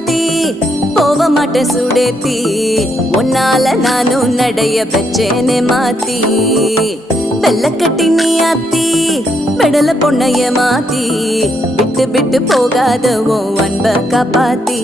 மாத்தி போக மாட்டேன் சுடேத்தி உன்னால நானும் நடைய பெச்சேனே மாத்தி வெள்ளக்கட்டி நீ ஆத்தி பெடல பொண்ணைய மாத்தி விட்டு விட்டு போகாத உன் அன்ப காப்பாத்தி